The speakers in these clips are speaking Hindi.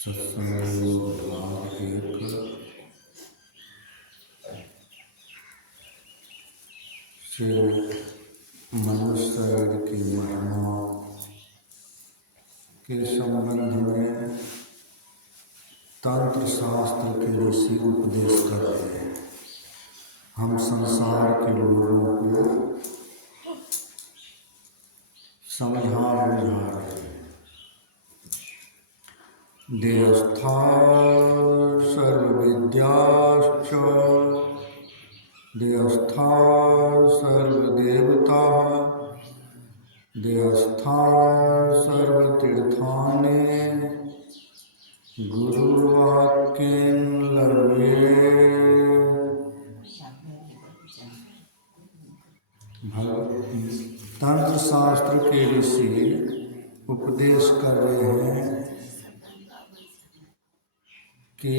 सत्संग भाग एक। से मनुष्य शरीर की महिमा के संबंध में तंत्र शास्त्र के ऋषि उपदेश कर रहे हैं। हम संसार के लोगों को समझा बुझा रहे हैं। देहस्था सर्वविद्याश्च देहस्था सर्वदेवता देहस्था सर्वतीर्थानि गुरुवाक्येन लभ्येत। तंत्र शास्त्र के ऋषि उपदेश कर रहे हैं कि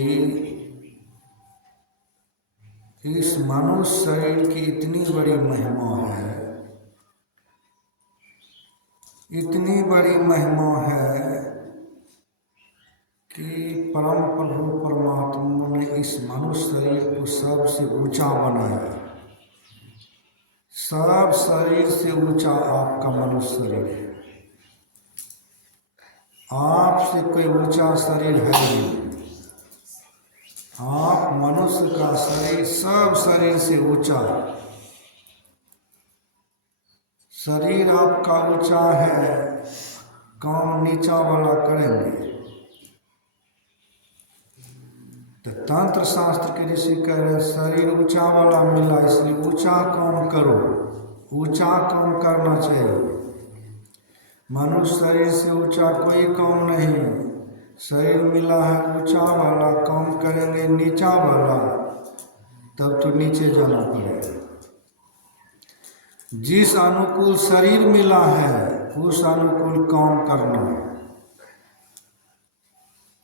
इस मनुष्य शरीर की इतनी बड़ी महिमा है, इतनी बड़ी महिमा है कि परम प्रभु परमात्मा ने इस मनुष्य शरीर को सबसे ऊंचा बनाया। सब शरीर से ऊंचा आपका मनुष्य शरीर है। आपसे कोई ऊंचा शरीर है नहीं। आप मनुष्य का शरीर सब शरीर से ऊंचा। शरीर आपका ऊंचा है, काम नीचा वाला करेंगे। तो तंत्र शास्त्र के ऋषि कह रहे शरीर ऊंचा वाला मिला, इसलिए ऊंचा काम करो। ऊंचा काम करना चाहिए। मनुष्य शरीर से ऊंचा कोई काम नहीं। शरीर मिला है ऊंचा वाला, काम करेंगे नीचा वाला तब तो नीचे जाना पड़ेगा। जिस अनुकूल शरीर मिला है उस अनुकूल काम करना।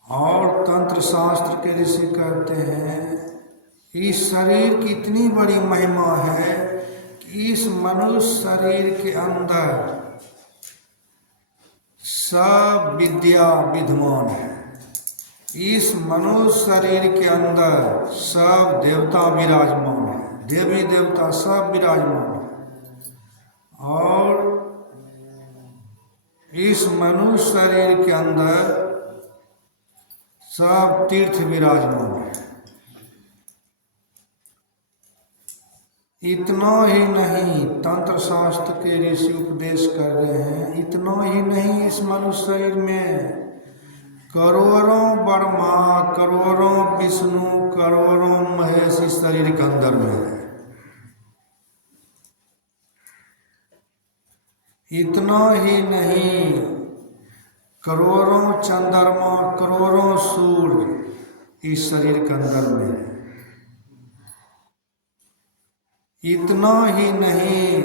और तंत्र शास्त्र के ऋषि कहते हैं इस शरीर की इतनी बड़ी महिमा है कि इस मनुष्य शरीर के अंदर सब विद्या विद्यमान है। इस मनुष्य शरीर के अंदर सब देवता विराजमान है, देवी देवता सब विराजमान है। और इस मनुष्य शरीर के अंदर सब तीर्थ विराजमान है। इतना ही नहीं, तंत्र शास्त्र के ऋषि उपदेश कर रहे हैं, इतना ही नहीं, इस मनुष्य शरीर में करोड़ों ब्रह्मा, करोड़ों विष्णु, करोड़ों महेश इस शरीर के अंदर में है। इतना ही नहीं, करोड़ों चंद्रमा, करोड़ों सूर्य इस शरीर के अंदर में है। इतना ही नहीं,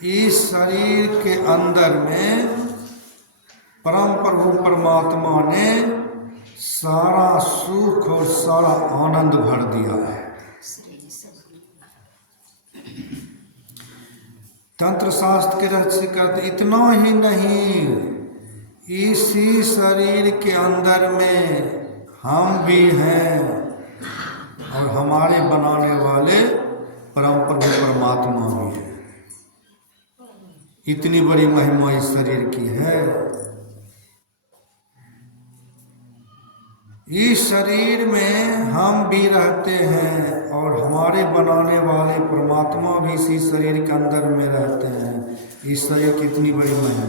इस शरीर के अंदर में परम प्रभु परमात्मा ने सारा सुख और सारा आनंद भर दिया है। तंत्र शास्त्र के रहस्य कहते इतना ही नहीं, इसी शरीर के अंदर में हम भी हैं और हमारे बनाने वाले परम प्रभु परमात्मा भी है। इतनी बड़ी महिमा इस शरीर की है। इस शरीर में हम भी रहते हैं और हमारे बनाने वाले परमात्मा भी इसी शरीर के अंदर में रहते हैं। इस शरीर की इतनी बड़ी महिमा।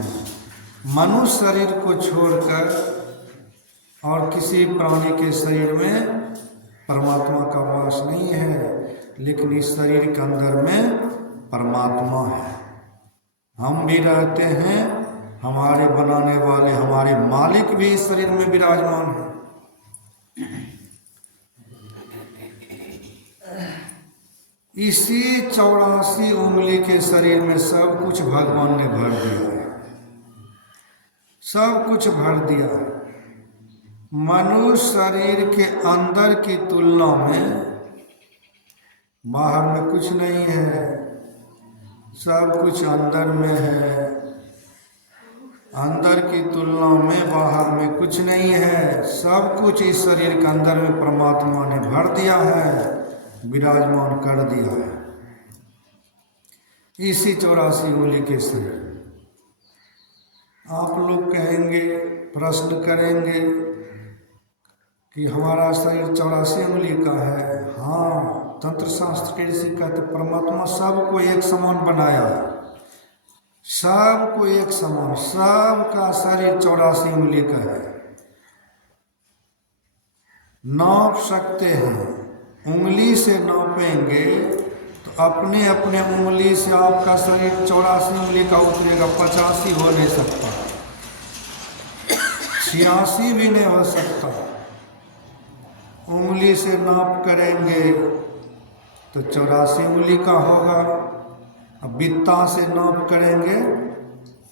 मनुष्य शरीर को छोड़कर और किसी प्राणी के शरीर में परमात्मा का वास नहीं है, लेकिन इस शरीर के अंदर में परमात्मा है। हम भी रहते हैं, हमारे बनाने वाले हमारे मालिक भी इस शरीर में विराजमान है। इसी 84 उंगली के शरीर में सब कुछ भगवान ने भर दिया है। सब कुछ भर दिया। मनुष्य शरीर के अंदर की तुलना में बाहर में कुछ नहीं है, सब कुछ अंदर में है। अंदर की तुलना में बाहर में कुछ नहीं है। सब कुछ इस शरीर के अंदर में परमात्मा ने भर दिया है, विराजमान कर दिया है इसी 84 उंगली के शरीर। आप लोग कहेंगे, प्रश्न करेंगे कि हमारा शरीर 84 उंगली का है। हाँ, तंत्र शास्त्र के ऋषि कहते परमात्मा सबको एक समान बनाया है, सबको एक समान, सबका शरीर 84 उंगली का है। नाप सकते हैं, उंगली से नापेंगे तो अपने अपने उंगली से आपका शरीर 84 उंगली का उतरेगा, 85 हो नहीं सकता, 86 भी नहीं हो सकता। उंगली से नाप करेंगे तो 84 उंगली का होगा। अब बित्ता से नाप करेंगे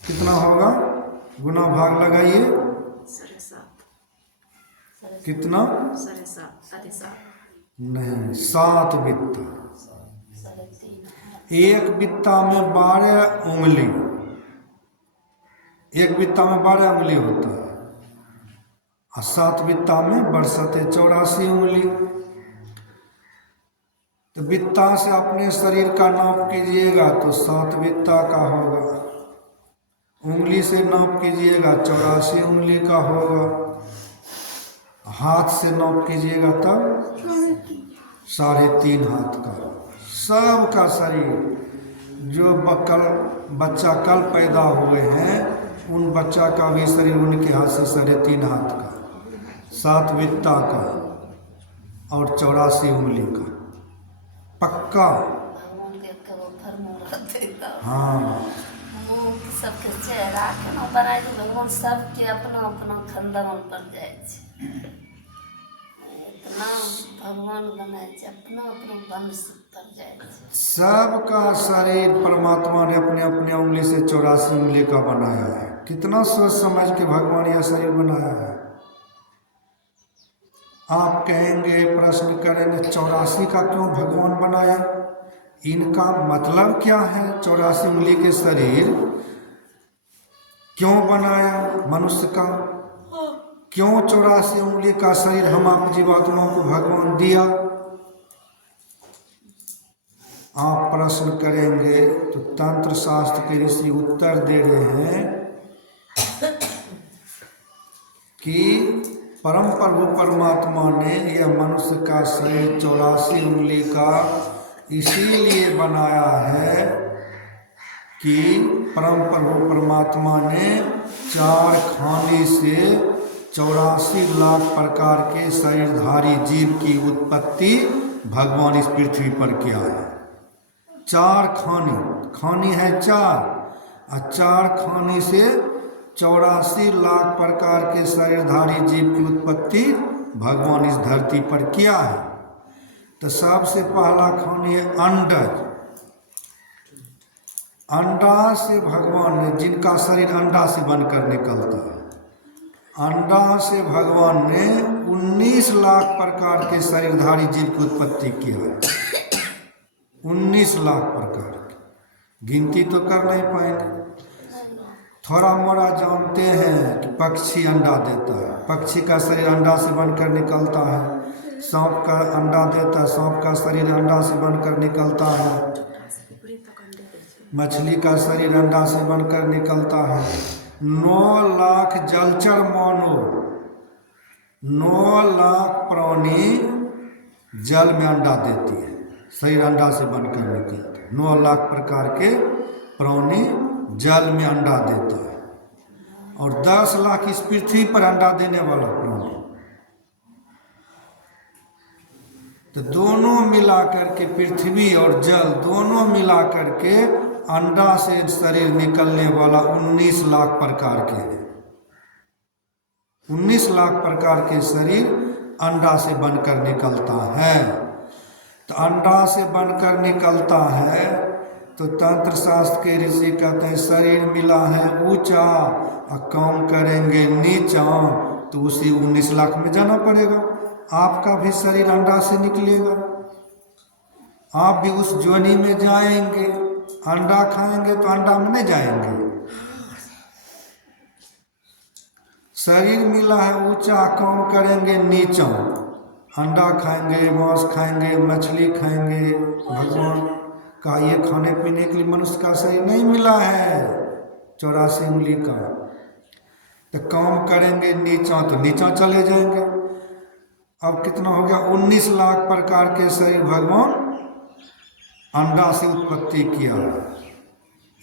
कितना होगा? गुना भाग लगाइए, कितना? नहीं, 7 बित्ता। एक बित्ता में 12 उंगली, एक बित्ता में 12 उंगली होता है, और 7 बित्ता में बरसते 84 उंगली। तो बित्ता से अपने शरीर का नाप कीजिएगा तो 7 बित्ता का होगा, उंगली से नाप कीजिएगा 84 उंगली का होगा, हाथ से नाप कीजिएगा तब 3.5 हाथ का। सबका शरीर जो बच्चा कल पैदा हुए हैं उन बच्चा का भी शरीर उनके हाथ से 3.5 हाथ का, 7 बित्ता का और 84 उंगली का पक्का। हाँ, सबके चेहरा केना बनाए भगवान, सबके अपना अपना खंडन पर जाए छै। इतना भगवान बनाए छै, अपना अपना वंश पर जाए छै। सबका शरीर परमात्मा ने अपने अपने उंगली से 84 उंगली का बनाया है। कितना सोच समझ के भगवान यह शरीर बनाया है। आप कहेंगे, प्रश्न करेंगे 84 का क्यों भगवान बनाया, इनका मतलब क्या है? 84 उंगली के शरीर क्यों बनाया मनुष्य का? क्यों 84 उंगली का शरीर हम आप जीवात्माओं को भगवान दिया? आप प्रश्न करेंगे तो तंत्र शास्त्र के ऋषि उत्तर दे रहे हैं कि परम प्रभु परमात्मा ने यह मनुष्य का शरीर 84 उंगली का इसीलिए बनाया है कि परम प्रभु परमात्मा ने 4 खाने से 84 लाख प्रकार के शरीरधारी जीव की उत्पत्ति भगवान इस पृथ्वी पर किया है। 4 खाने है 4, और 4 खाने से 84 लाख प्रकार के शरीरधारी जीव की उत्पत्ति भगवान इस धरती पर किया है। तो सबसे पहला खाने है अंडज। अंडा से भगवान ने, जिनका शरीर अंडा से बनकर निकलता है, अंडा से भगवान ने 19 लाख प्रकार के शरीरधारी जीव की उत्पत्ति की है। 19 लाख प्रकार की गिनती तो कर नहीं पाएंगे। थोड़ा मोड़ा जानते हैं कि पक्षी अंडा देता है, पक्षी का शरीर अंडा से बनकर निकलता है। सांप का अंडा देता है, सांप का शरीर अंडा से बनकर निकलता है। मछली का शरीर अंडा से बनकर निकलता है। 9 लाख जलचर मानव, 9 लाख प्राणी जल में अंडा देती है, शरीर अंडा से बनकर निकलता है। 9 लाख प्रकार के प्राणी जल में अंडा देता है, और 10 लाख इस पृथ्वी पर अंडा देने वाला प्राणी। तो दोनों मिलाकर के, पृथ्वी और जल दोनों मिलाकर के अंडा से शरीर निकलने वाला 19 लाख प्रकार के हैं। 19 लाख प्रकार के शरीर अंडा से बनकर निकलता है। तो अंडा से बनकर निकलता है तो तंत्र शास्त्र के ऋषि कहते हैं शरीर मिला है ऊंचा और काम करेंगे नीचा, तो उसी 19 लाख में जाना पड़ेगा। आपका भी शरीर अंडा से निकलेगा, आप भी उस जोनी में जाएंगे। अंडा खाएंगे तो अंडा में नहीं जाएंगे, शरीर मिला है ऊंचा, काम करेंगे नीचा। अंडा खाएंगे, मांस खाएंगे, मछली खाएंगे। भगवान का ये खाने पीने के लिए मनुष्य का शरीर नहीं मिला है 84 उंगली का। तो काम करेंगे नीचा तो नीचा चले जाएंगे। अब कितना हो गया? 19 लाख प्रकार के शरीर भगवान अंडा से उत्पत्ति किया।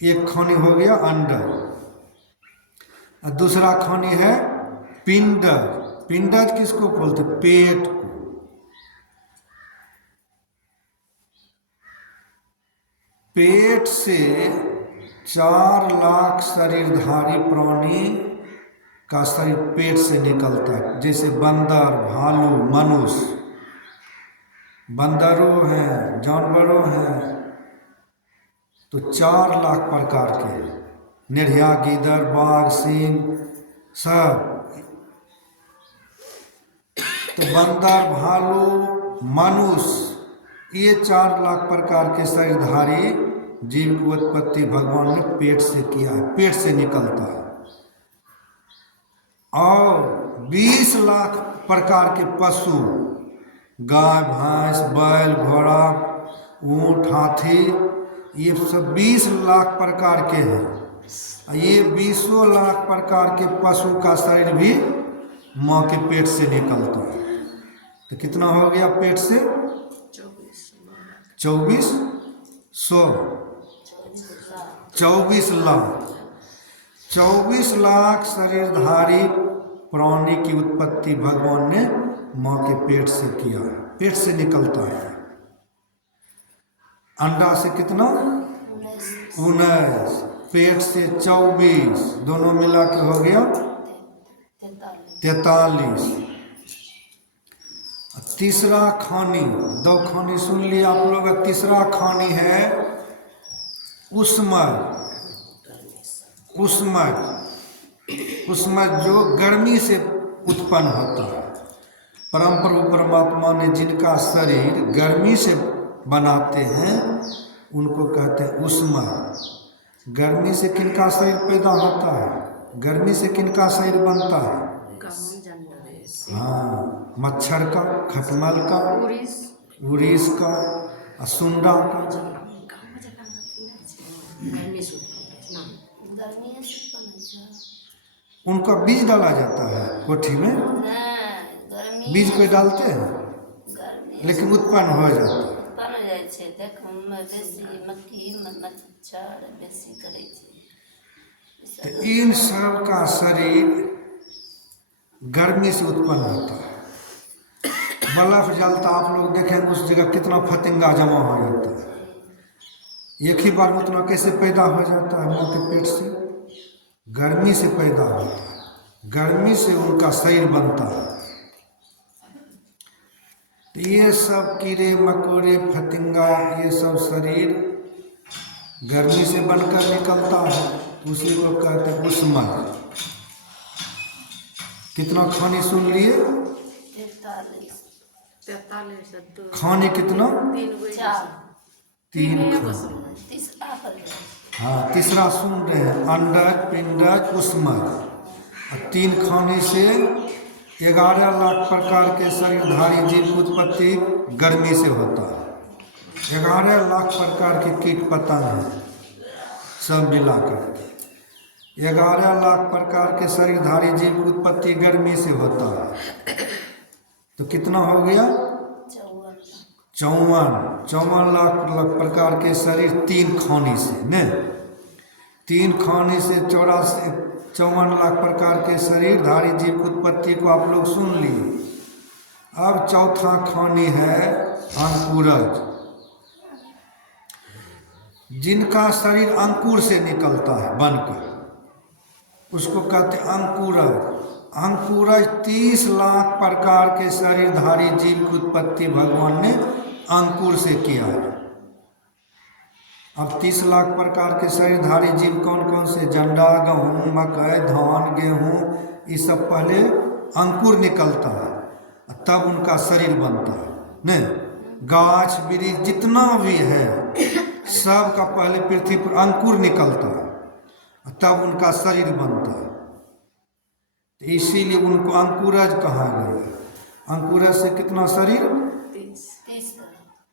एक खानी हो गया अंडा, दूसरा खानी है पिंडज। पिंडज किसको बोलते? पेट को। पेट से 4 लाख शरीरधारी प्राणी का शरीर पेट से निकलता है। जैसे बंदर, भालू, मनुष्य, बंदरों हैं, जानवरों हैं, तो 4 लाख प्रकार के, निढ़िया, गीदड़, बाघ, सिंह सब। तो बंदर, भालू, मनुष्य, ये 4 लाख प्रकार के शरीरधारी जीव की उत्पत्ति भगवान ने पेट से किया है, पेट से निकलता है। और 20 लाख प्रकार के पशु, गाय, भैंस, बैल, घोड़ा, ऊंट, हाथी, ये सब 20 लाख प्रकार के हैं। ये 20 लाख प्रकार के पशु का शरीर भी माँ के पेट से निकलता है। तो कितना हो गया पेट से? 24 लाख। 24 लाख शरीरधारी प्राणी की उत्पत्ति भगवान ने माँ के पेट से किया है, पेट से निकलता है। अंडा से कितना? 19, पेट से 24, दोनों मिला के हो गया 43। तीसरा खानी, 2 खानी सुन लिया आप लोग। तीसरा खानी है उष्मज। उष्मज जो गर्मी से उत्पन्न होता है। परम प्रभु परमात्मा ने जिनका शरीर गर्मी से बनाते हैं उनको कहते हैं उष्मज। गर्मी से किनका शरीर पैदा होता है? गर्मी से किनका शरीर बनता है? हाँ, मच्छर का, खटमल का, उड़ीस का, सुंडा का। उनका बीज डाला जाता है कोठी में। बीज कोई डालते हैं लेकिन उत्पन्न हो जाता है। तो इन सब का शरीर गर्मी से उत्पन्न होता है। बल्ब जलता, आप लोग देखेंगे उस जगह कितना फतिंगा जमा हो जाता है। एक ही बार में उतना कैसे पैदा हो जाता है? माँ के पेट से गर्मी से पैदा होता है, गर्मी से उनका शरीर बनता है। तो ये सब कीड़े मकोड़े फतिंगा, ये सब शरीर गर्मी से बनकर निकलता है, उसी को कहते हैं उष्मज। कितना खानी सुन लिए? 43। खानी कितना? 3 खानी। हाँ, तीसरा सुन रहे हैं, अंडज, पिंडज, उष्मज। 3 खानी से 11 लाख प्रकार के शरीरधारी जीव की उत्पत्ति गर्मी से होता है। 11 लाख प्रकार के कीट पतंग हैं सब मिलाकर। 11 लाख प्रकार के शरीरधारी जीव की उत्पत्ति गर्मी से होता है। तो कितना हो गया? 54 लाख प्रकार के शरीर 3 खानी से ने। 3 खानी से 54 लाख प्रकार के शरीरधारी जीव की उत्पत्ति को आप लोग सुन लिए। अब चौथा खानी है अंकुरज, जिनका शरीर अंकुर से निकलता है बनकर, उसको कहते हैं अंकुरज। अंकुरज 30 लाख प्रकार के शरीरधारी जीव की उत्पत्ति भगवान ने अंकुर से किया है। अब 30 लाख प्रकार के शरीरधारी जीव कौन कौन से? जंडा, गेहूँ, मकई, धान, गेहूँ, ये सब पहले अंकुर निकलता है तब उनका शरीर बनता है। नहीं, गाछ वृक्ष जितना भी है सब का पहले पृथ्वी पर अंकुर निकलता है तब उनका शरीर बनता है। तो इसीलिए उनको अंकुरज कहा गया। अंकुरज से कितना शरीर?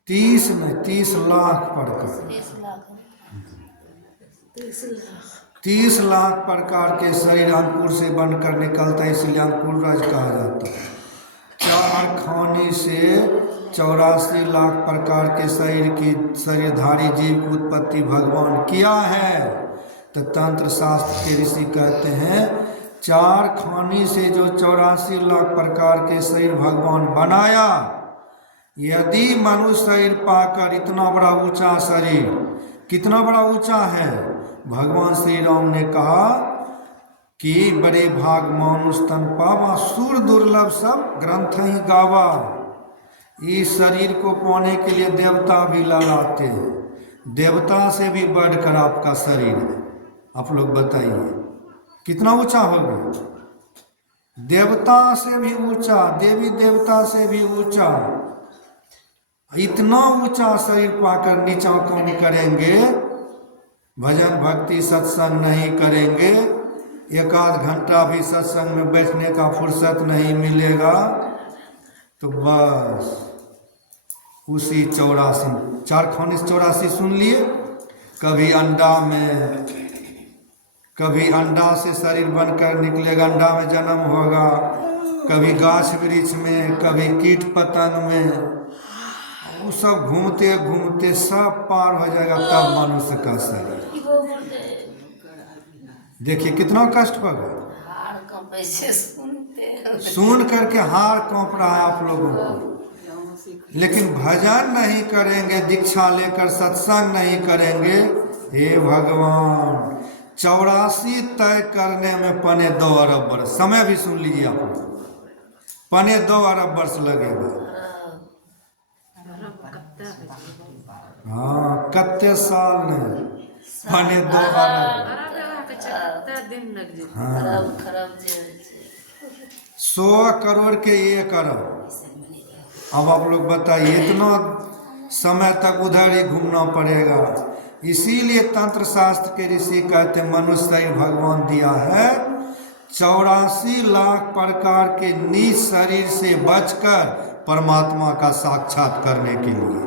30 नहीं 30 लाख प्रकार। 30 लाख प्रकार के शरीर अंकुर से बनकर निकलता है, इसलिए अंकुरज कहा जाता है। 4 खानी से 84 लाख प्रकार के शरीरधारी जीव की उत्पत्ति भगवान किया है। तो तंत्र शास्त्र के ऋषि कहते हैं 4 खानी से जो 84 लाख प्रकार के शरीर भगवान बनाया, यदि मनुष्य शरीर पाकर इतना बड़ा ऊंचा शरीर, कितना बड़ा ऊंचा है, भगवान श्री राम ने कहा कि बड़े भाग मानुष तन पावा, सुर दुर्लभ सब ग्रंथ ही गावा। इस शरीर को पाने के लिए देवता भी लड़ाते हैं, देवता से भी बढ़कर आपका शरीर है। आप लोग बताइए कितना ऊंचा होगा? देवता से भी ऊंचा, देवी देवता से भी ऊंचा। इतना ऊंचा शरीर पाकर नीचा कौन करेंगे? भजन भक्ति सत्संग नहीं करेंगे, एक आध घंटा भी सत्संग में बैठने का फुर्सत नहीं मिलेगा, तो बस उसी 84 4 खानी से 84 सुन लिए। कभी अंडा में, कभी अंडा से शरीर बनकर निकलेगा, अंडा में जन्म होगा, कभी गाछ वृक्ष में, कभी कीट पतंग में, वो सब घूमते घूमते सब पार हो जाएगा, तब मनुष्य का शरीर। देखिए कितना कष्ट होगा। सुन करके हार कांप रहा है आप लोगों को, लेकिन भजन नहीं करेंगे, दीक्षा लेकर सत्संग नहीं करेंगे, हे भगवान 84 तय करने में 2 अरब वर्ष, समय भी सुन लीजिए आप लोग, 2 अरब वर्ष लगेगा। हाँ कत्ते साल नहीं, 2 अरब। हाँ 100 करोड़ के 1 अरब। अब आप लोग बताइए इतना समय तक उधर ही घूमना पड़ेगा। इसीलिए तंत्र शास्त्र के ऋषि कहते मनुष्य शरीर भगवान दिया है 84 लाख प्रकार के नीच शरीर से बचकर परमात्मा का साक्षात करने के लिए।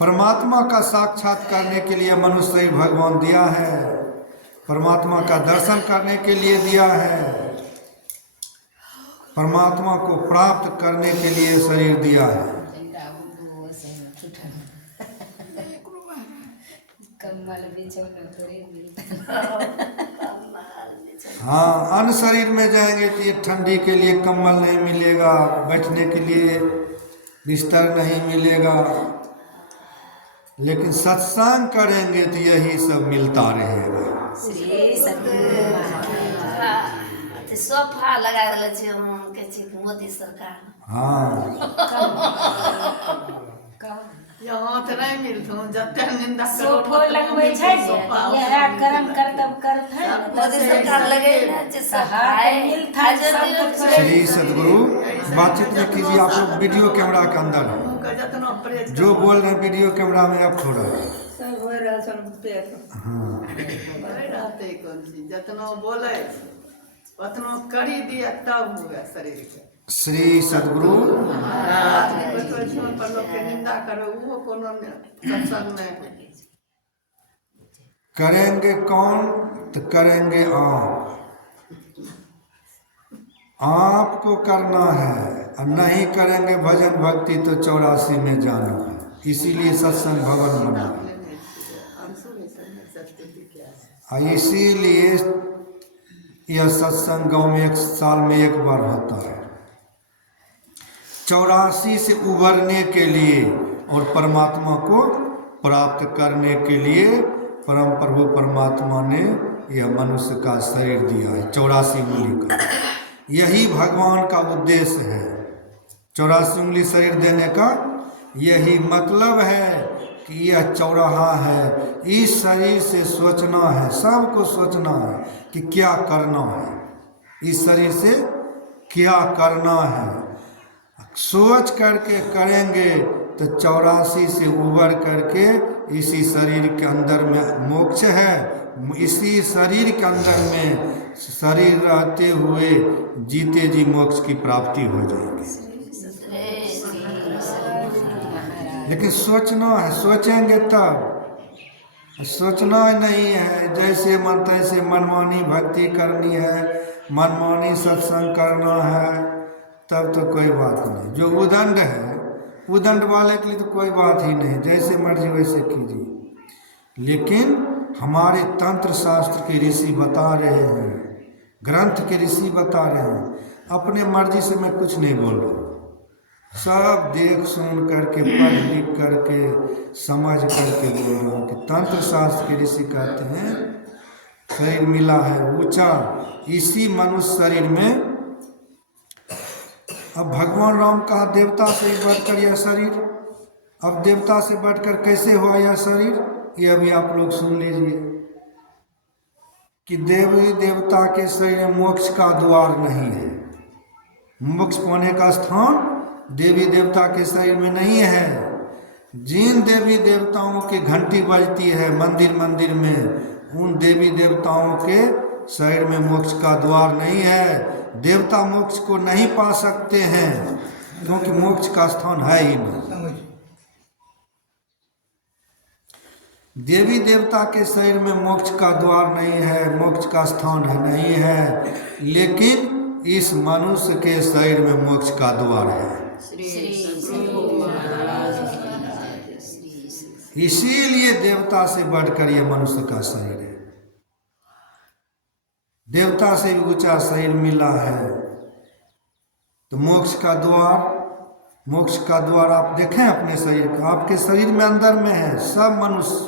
परमात्मा का साक्षात करने के लिए मनुष्य शरीर भगवान दिया है, परमात्मा का दर्शन करने के लिए दिया है, परमात्मा को प्राप्त करने के लिए शरीर दिया है। हाँ अन्य शरीर में जाएंगे तो ये ठंडी के लिए कंबल नहीं मिलेगा, बैठने के लिए बिस्तर नहीं मिलेगा, लेकिन सत्संग करेंगे तो यही सब मिलता रहेगा। सोफा लगा दिले मोदी सरकार। हाँ यहाँ तो नहीं मिलतो, जते निंदा सोफो लगबै छै, यह कर्म कर्तव्य करत है, मोदी सरकार लगे ना जे सहाय मिलता जरूर। श्री सदगुरु बातचीत में कीजिए, आप लोग वीडियो कैमरा के अंदर है, जो बोल रहे हैं वीडियो कैमरा में आप थोड़ा जितना बोले उतना करी दिया तब हुआ शरीर के। श्री सदगुरु निंदा करो वो कोनो सत्संग में करेंगे कौन? तो करेंगे आपको करना है, और नहीं करेंगे भजन भक्ति तो 84 में जाना है। इसीलिए सत्संग भवन बना है, इसीलिए यह सत्संग गांव में 1 साल में 1 बार होता है। 84 से उभरने के लिए और परमात्मा को प्राप्त करने के लिए परम प्रभु परमात्मा ने यह मनुष्य का शरीर दिया है 84 उंगली का। यही भगवान का उद्देश्य है, 84 उंगली शरीर देने का यही मतलब है कि यह चौराहा है। इस शरीर से सोचना है, सबको सोचना है कि क्या करना है, इस शरीर से क्या करना है। सोच करके करेंगे तो 84 से उबर करके इसी शरीर के अंदर में मोक्ष है। इसी शरीर के अंदर में शरीर रहते हुए जीते जी मोक्ष की प्राप्ति हो जाएगी। लेकिन सोचना है, सोचेंगे तब। सोचना नहीं है जैसे मन तैसे मनमानी भक्ति करनी है, मनमानी सत्संग करना है, तब तो कोई बात नहीं। जो उदंड है, उदंड वाले के लिए तो कोई बात ही नहीं, जैसे मर्जी वैसे कीजिए। लेकिन हमारे तंत्र शास्त्र के ऋषि बता रहे हैं, ग्रंथ के ऋषि बता रहे हैं, अपने मर्जी से मैं कुछ नहीं बोल रहा हूँ। सब देख सुन करके, पढ़ लिख करके, समझ करके बोल रहा हूँ कि तंत्र शास्त्र के ऋषि कहते हैं शरीर मिला है ऊंचा, इसी मनुष्य शरीर में। अब भगवान राम कहा देवता से बढ़कर यह शरीर, अब देवता से बढ़कर कैसे हुआ यह शरीर, ये अभी आप लोग सुन लीजिए कि देवी देवता के शरीर में मोक्ष का द्वार नहीं है। मोक्ष पाने का स्थान देवी देवता के शरीर में नहीं है। जिन देवी देवताओं की घंटी बजती है मंदिर मंदिर में, उन देवी देवताओं के शरीर में मोक्ष का द्वार नहीं है। देवता मोक्ष को नहीं पा सकते हैं क्योंकि मोक्ष का स्थान है ही नहीं। देवी देवता के शरीर में मोक्ष का द्वार नहीं है, मोक्ष का स्थान नहीं है। लेकिन इस मनुष्य के शरीर में मोक्ष का द्वार है। इसीलिए देवता से बढ़कर यह मनुष्य का शरीर है। देवता से भी ऊंचा शरीर मिला है। तो मोक्ष का द्वार आप देखें अपने शरीर का, आपके शरीर में अंदर में है। सब मनुष्य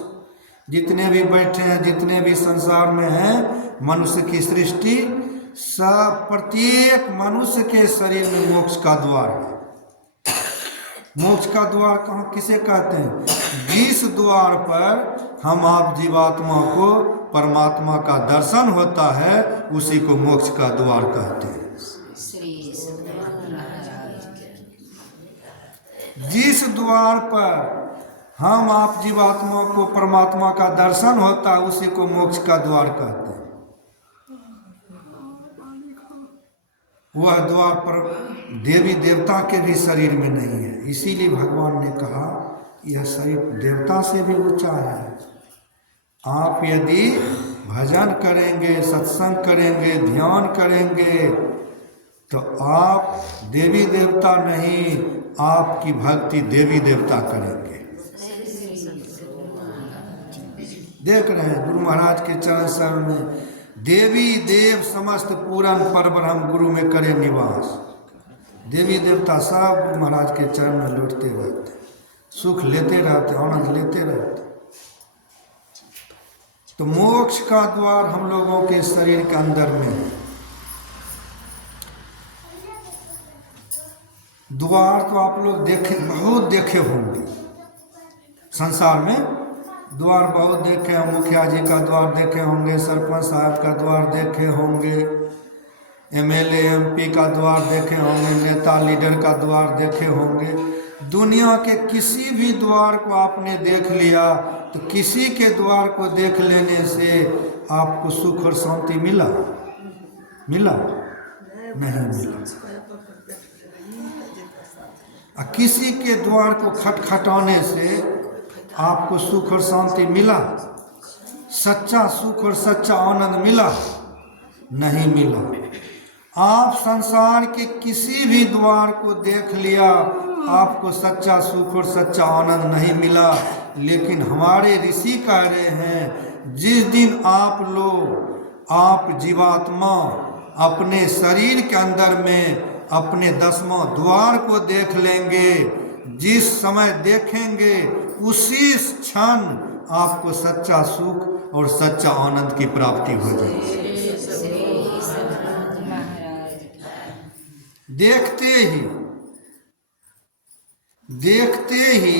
जितने भी बैठे हैं, जितने भी संसार में हैं, मनुष्य की सृष्टि, सब प्रत्येक मनुष्य के शरीर में मोक्ष का द्वार है। मोक्ष का द्वार कहाँ किसे कहते हैं? जिस द्वार पर हम आप जीवात्मा को परमात्मा का दर्शन होता है, उसी को मोक्ष का द्वार कहते हैं। जिस द्वार पर हम आप जीवात्मा को परमात्मा का दर्शन होता है, उसी को मोक्ष का द्वार कहते हैं। वह द्वार पर देवी देवता के भी शरीर में नहीं है। इसीलिए भगवान ने कहा यह शरीर देवता से भी ऊंचा है। आप यदि भजन करेंगे, सत्संग करेंगे, ध्यान करेंगे, तो आप देवी देवता नहीं, आपकी भक्ति देवी देवता करेंगे। देख रहे हैं गुरु महाराज के चरण शरण में, देवी देव समस्त पूरन परब्रह्म गुरु में करे निवास। देवी देवता सब गुरु महाराज के चरण में लौटते रहते, सुख लेते रहते, आनंद लेते रहते। तो मोक्ष का द्वार हम लोगों के शरीर के अंदर में है। द्वार तो आप लोग देखे, बहुत देखे होंगे संसार में। द्वार बहुत देखे हैं, मुखिया जी का द्वार देखे होंगे, सरपंच साहब का द्वार देखे होंगे, एमएलए एमपी का द्वार देखे होंगे, नेता लीडर का द्वार देखे होंगे। दुनिया के किसी भी द्वार को आपने देख लिया, तो किसी के द्वार को देख लेने से आपको सुख और शांति मिला? नहीं मिला। किसी के द्वार को खटखटाने से आपको सुख और शांति मिला? सच्चा सुख और सच्चा आनंद मिला? नहीं मिला। आप संसार के किसी भी द्वार को देख लिया, आपको सच्चा सुख और सच्चा आनंद नहीं मिला। लेकिन हमारे ऋषि कह रहे हैं, जिस दिन आप लोग, आप जीवात्मा अपने शरीर के अंदर में अपने 10वां द्वार को देख लेंगे, जिस समय देखेंगे उसी क्षण आपको सच्चा सुख और सच्चा आनंद की प्राप्ति हो जाएगी। देखते ही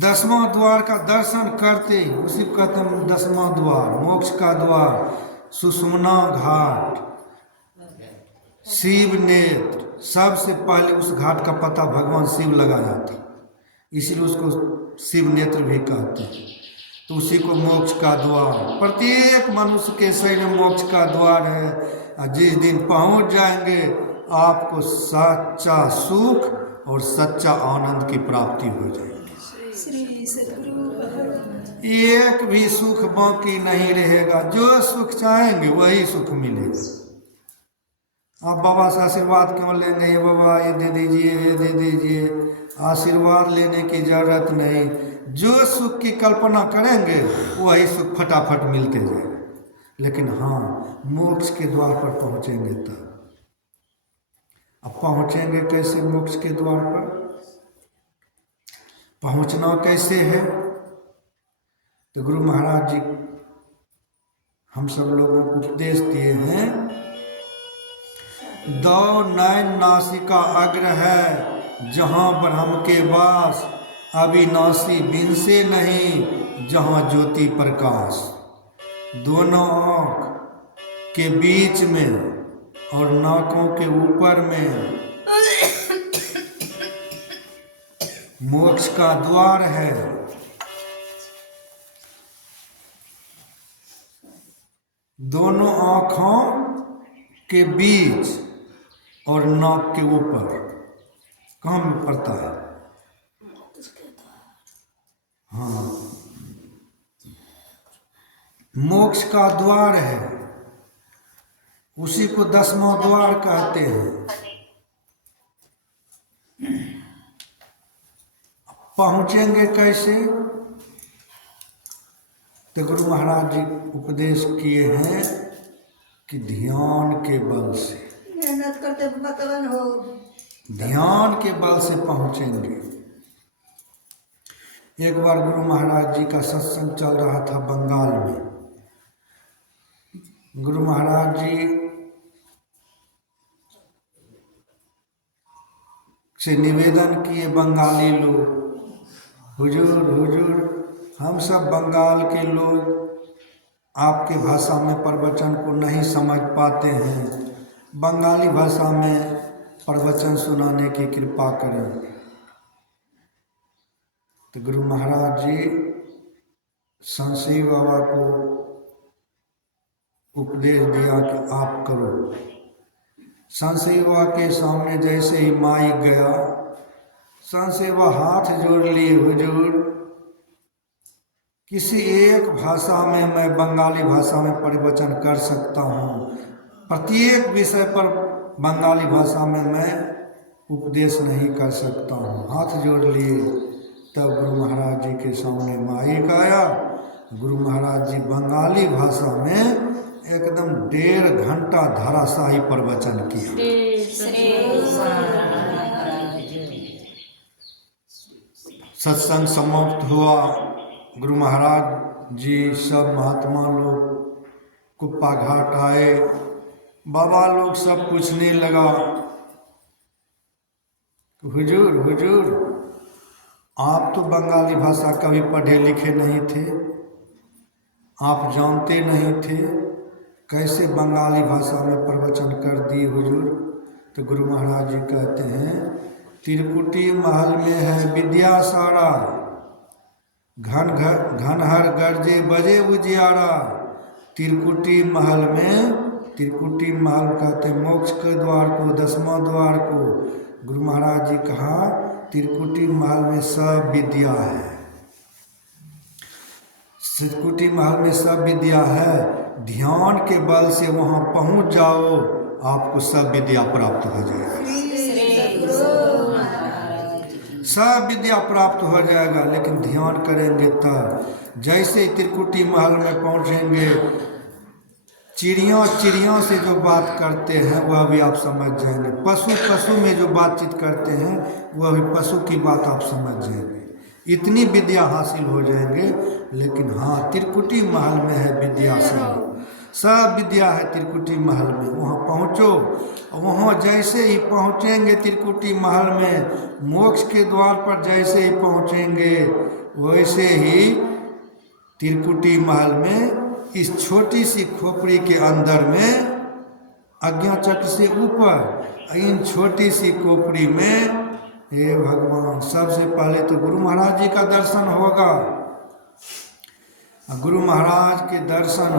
10वां द्वार का दर्शन करते ही, उसी को कहते हैं 10वां द्वार, मोक्ष का द्वार। सुषुम्ना घाट, शिव नेत्र, सबसे पहले उस घाट का पता भगवान शिव लगाया था, इसीलिए उसको शिव नेत्र भी कहते हैं। तो उसी को मोक्ष का द्वार, प्रत्येक मनुष्य के शरीर में मोक्ष का द्वार है। और जिस दिन पहुंच जाएंगे आपको सच्चा सुख और सच्चा आनंद की प्राप्ति हो जाएगी। एक भी सुख बाकी नहीं रहेगा, जो सुख चाहेंगे वही सुख मिलेगा। आप बाबा से आशीर्वाद क्यों लेंगे, ये बाबा ये दे दीजिए ये दे दीजिए, आशीर्वाद लेने की जरूरत नहीं। जो सुख की कल्पना करेंगे वही सुख फटाफट मिलते जाएगा। लेकिन हाँ, मोक्ष के द्वार पर पहुंचेंगे तब। अब पहुंचेंगे कैसे मोक्ष के द्वार पर? पहुंचना कैसे है? तो गुरु महाराज जी हम सब लोगों को उपदेश दिए हैं, दो नयन नासिका अग्र है जहाँ ब्रह्म के वास, अविनाशी बिन से नहीं जहाँ ज्योति प्रकाश। दोनों आँख के बीच में और नाकों के ऊपर में मोक्ष का द्वार है। दोनों आँखों के बीच और नाक के ऊपर कहाँ में पड़ता है? हाँ, मोक्ष का द्वार है, उसी को 10वां द्वार कहते हैं। पहुंचेंगे कैसे? तो गुरु महाराज जी उपदेश किए हैं कि ध्यान के बल से, मेहनत करते बतवन हो, ध्यान के बल से पहुंचेंगे। एक बार गुरु महाराज जी का सत्संग चल रहा था बंगाल में। गुरु महाराज जी से निवेदन किए बंगाली लोग, हुजूर हुजूर हम सब बंगाल के लोग आपके भाषा में प्रवचन को नहीं समझ पाते हैं, बंगाली भाषा में प्रवचन सुनाने की कृपा करें। तो गुरु महाराज जी संशी बाबा को उपदेश दिया कि आप करो। संशी बाबा के सामने जैसे ही माइक गया, संशी बाबा हाथ जोड़ लिए, हुजूर किसी एक भाषा में मैं बंगाली भाषा में प्रवचन कर सकता हूँ, प्रत्येक विषय पर बंगाली भाषा में मैं उपदेश नहीं कर सकता हूँ। हाथ जोड़ लिए। तब गुरु महाराज जी के सामने माइक आया। गुरु महाराज जी बंगाली भाषा में एकदम 1.5 घंटा धाराशाही प्रवचन किया। सत्संग समाप्त हुआ। गुरु महाराज जी सब महात्मा लोग कुप्पा घाट आए। बाबा लोग सब पूछने लगा, हुजूर हुजूर आप तो बंगाली भाषा कभी पढ़े लिखे नहीं थे, आप जानते नहीं थे, कैसे बंगाली भाषा में प्रवचन कर दिए हुजूर? तो गुरु महाराज जी कहते हैं, त्रिकुटी महल में है विद्या सारा, घनहर गरजे बजे उजियारा। त्रिकुटी महल में, त्रिकुटी महल कहते हैं मोक्ष के द्वार को, 10वां द्वार को। गुरु महाराज जी कहा त्रिकुटी महल में सब विद्या है, त्रिकुटी महल में सब विद्या है। ध्यान के बल से वहाँ पहुँच जाओ, आपको सब विद्या प्राप्त हो जाएगा, सब विद्या प्राप्त हो जाएगा। लेकिन ध्यान करेंगे तब। जैसे त्रिकुटी महल में पहुँचेंगे, चिड़िया से जो बात करते हैं वह भी आप समझ जाएंगे, पशु में जो बातचीत करते हैं वह भी पशु की बात आप समझ जाएंगे। इतनी विद्या हासिल हो जाएंगे। लेकिन हाँ, त्रिकुटी महल में है विद्या, सब विद्या है त्रिकुटी महल में। वहाँ पहुँचो, वहाँ जैसे ही पहुँचेंगे त्रिकुटी महल में, मोक्ष के द्वार पर जैसे ही पहुँचेंगे, वैसे ही त्रिकुटी महल में इस छोटी सी खोपड़ी के अंदर में, आज्ञा चक्र से ऊपर इन छोटी सी खोपड़ी में, हे भगवान, सबसे पहले तो गुरु महाराज जी का दर्शन होगा। गुरु महाराज के दर्शन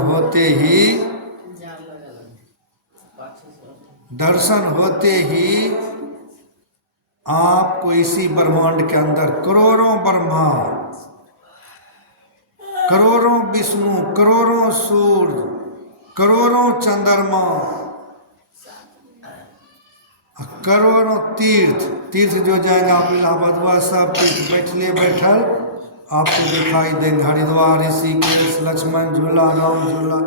होते ही आपको इसी ब्रह्मांड के अंदर करोड़ों ब्रह्मा, करोड़ों विष्णु, करोड़ों सूर्य, करोड़ों चंद्रमा, करोड़ों तीर्थ जो जाएंगे आप इलाहाबाद, सब तीर्थ बैठल आपको दिखाई देंगे। हरिद्वार, ऋषिकेश, लक्ष्मण झूला, राम झूला,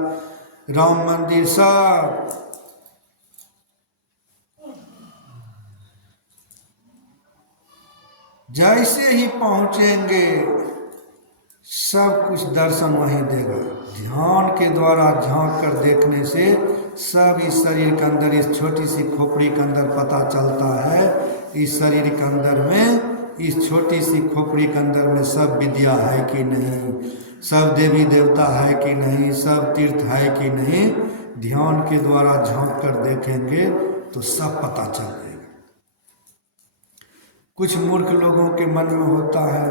राम मंदिर, सब जैसे ही पहुंचेंगे सब कुछ दर्शन वहीं देगा। ध्यान के द्वारा झांक कर देखने से सब इस शरीर के अंदर, इस छोटी सी खोपड़ी के अंदर पता चलता है। इस शरीर के अंदर में, इस छोटी सी खोपड़ी के अंदर में सब विद्या है कि नहीं, सब देवी देवता है कि नहीं, सब तीर्थ है कि नहीं। ध्यान के द्वारा झांक कर देखेंगे तो सब पता चल जाएगा। कुछ मूर्ख लोगों के मन में होता है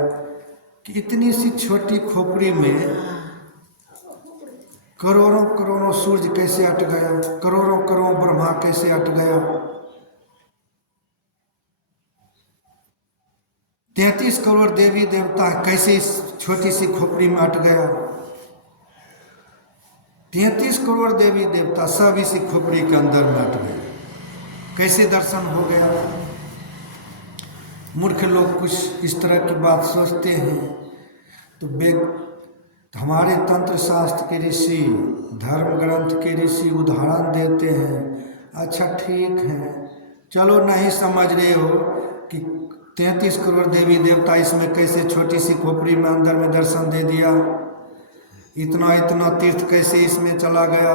कि इतनी सी छोटी खोपड़ी में करोड़ों करोड़ों सूर्य कैसे अट गया, करोड़ों करोड़ों ब्रह्मा कैसे अट गया, 33 करोड़ देवी देवता कैसे इस छोटी सी खोपड़ी में अट गया। 33 करोड़ देवी देवता सब इसी खोपड़ी के अंदर में अट गए, कैसे दर्शन हो गया। मूर्ख लोग कुछ इस तरह की बात सोचते हैं तो हमारे तंत्र शास्त्र के ऋषि, धर्म ग्रंथ के ऋषि उदाहरण देते हैं। अच्छा ठीक है, चलो नहीं समझ रहे हो कि 33 करोड़ देवी देवता इसमें कैसे छोटी सी खोपड़ी में अंदर में दर्शन दे दिया, इतना इतना तीर्थ कैसे इसमें चला गया।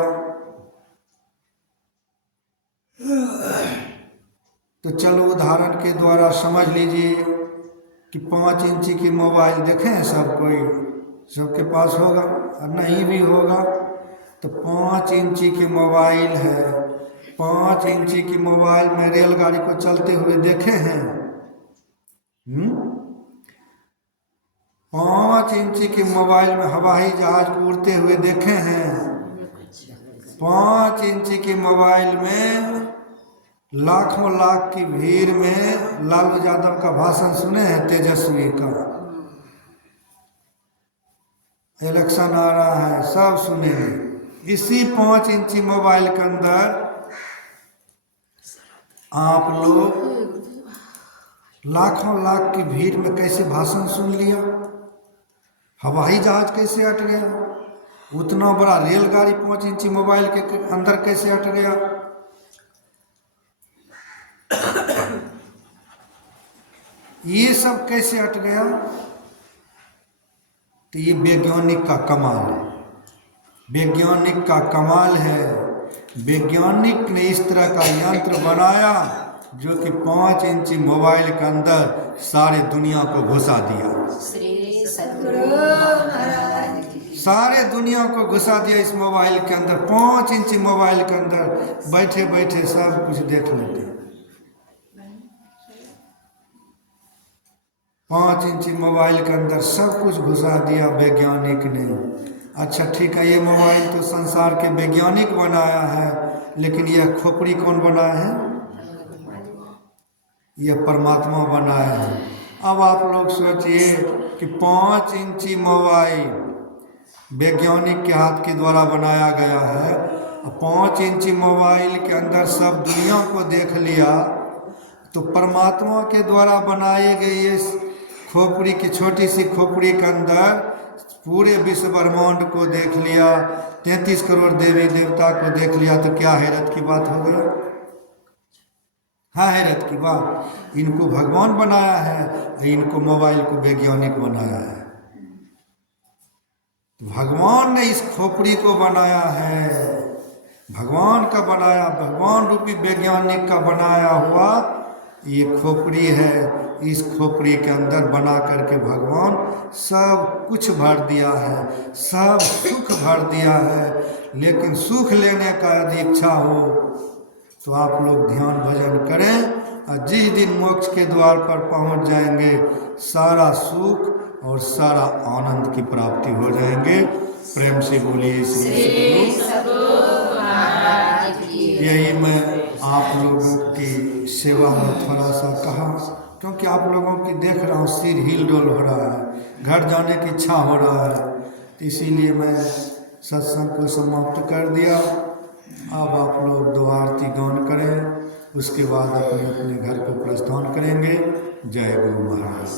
तो चलो उदाहरण के द्वारा समझ लीजिए कि 5 इंची की मोबाइल देखें, सब कोई, सबके पास होगा, और नहीं भी होगा तो 5 इंची की मोबाइल है। 5 इंची की मोबाइल में रेलगाड़ी को चलते हुए देखे हैं? 5 इंची की मोबाइल में हवाई जहाज को उड़ते हुए देखे हैं? 5 इंची की मोबाइल में लाखों लाख की भीड़ में लालू यादव का भाषण सुने हैं? तेजस्वी का इलेक्शन आ रहा है, सब सुनेंगे। इसी 5 इंची मोबाइल के अंदर आप लोग लाखों लाख की भीड़ में कैसे भाषण सुन लिया, हवाई जहाज कैसे हट गया, उतना बड़ा रेलगाड़ी 5 इंची मोबाइल के अंदर कैसे हट गया। ये सब कैसे हट गया? तो ये वैज्ञानिक का कमाल है, वैज्ञानिक का कमाल है। वैज्ञानिक ने इस तरह का यंत्र बनाया जो कि 5 इंची मोबाइल के अंदर सारे दुनिया को घुसा दिया, सारे दुनिया को घुसा दिया इस मोबाइल के अंदर। 5 इंची मोबाइल के अंदर बैठे बैठे सब कुछ देख लेते। 5 इंची मोबाइल के अंदर सब कुछ घुसा दिया वैज्ञानिक ने। अच्छा ठीक है, ये मोबाइल तो संसार के वैज्ञानिक बनाया है, लेकिन यह खोपड़ी कौन बनाया है? यह परमात्मा बनाया है। अब आप लोग सोचिए कि 5 इंची मोबाइल वैज्ञानिक के हाथ के द्वारा बनाया गया है, 5 इंची मोबाइल के अंदर सब दुनिया को देख लिया, तो परमात्मा के द्वारा बनाए गए इस खोपड़ी की, छोटी सी खोपड़ी के अंदर पूरे विश्व ब्रह्मांड को देख लिया, 33 करोड़ देवी देवता को देख लिया, तो क्या हैरत की बात हो गया? हाँ, हैरत की बात। इनको भगवान बनाया है, इनको मोबाइल को वैज्ञानिक बनाया है। भगवान ने इस खोपड़ी को बनाया है, भगवान का बनाया, भगवान रूपी वैज्ञानिक का बनाया हुआ ये खोपड़ी है। इस खोपड़ी के अंदर बना करके भगवान सब कुछ भर दिया है, सब सुख भर दिया है। लेकिन सुख लेने का यदि इच्छा हो तो आप लोग ध्यान भजन करें, और जिस दिन मोक्ष के द्वार पर पहुंच जाएंगे सारा सुख और सारा आनंद की प्राप्ति हो जाएंगे। प्रेम से बोलिए श्री सद्गुरु महाराज की। यही मैं आप लोगों की सेवा में थोड़ा सा कहा, क्योंकि आप लोगों की देख रहा हूँ सिर हिल डोल हो रहा है, घर जाने की इच्छा हो रहा है, तो इसीलिए मैं सत्संग को समाप्त कर दिया। अब आप लोग दो आरती गान करें, उसके बाद अपने अपने घर को प्रस्थान करेंगे। जय गुरु महाराज।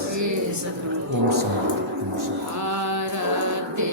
ओम शांति। ओम शांति।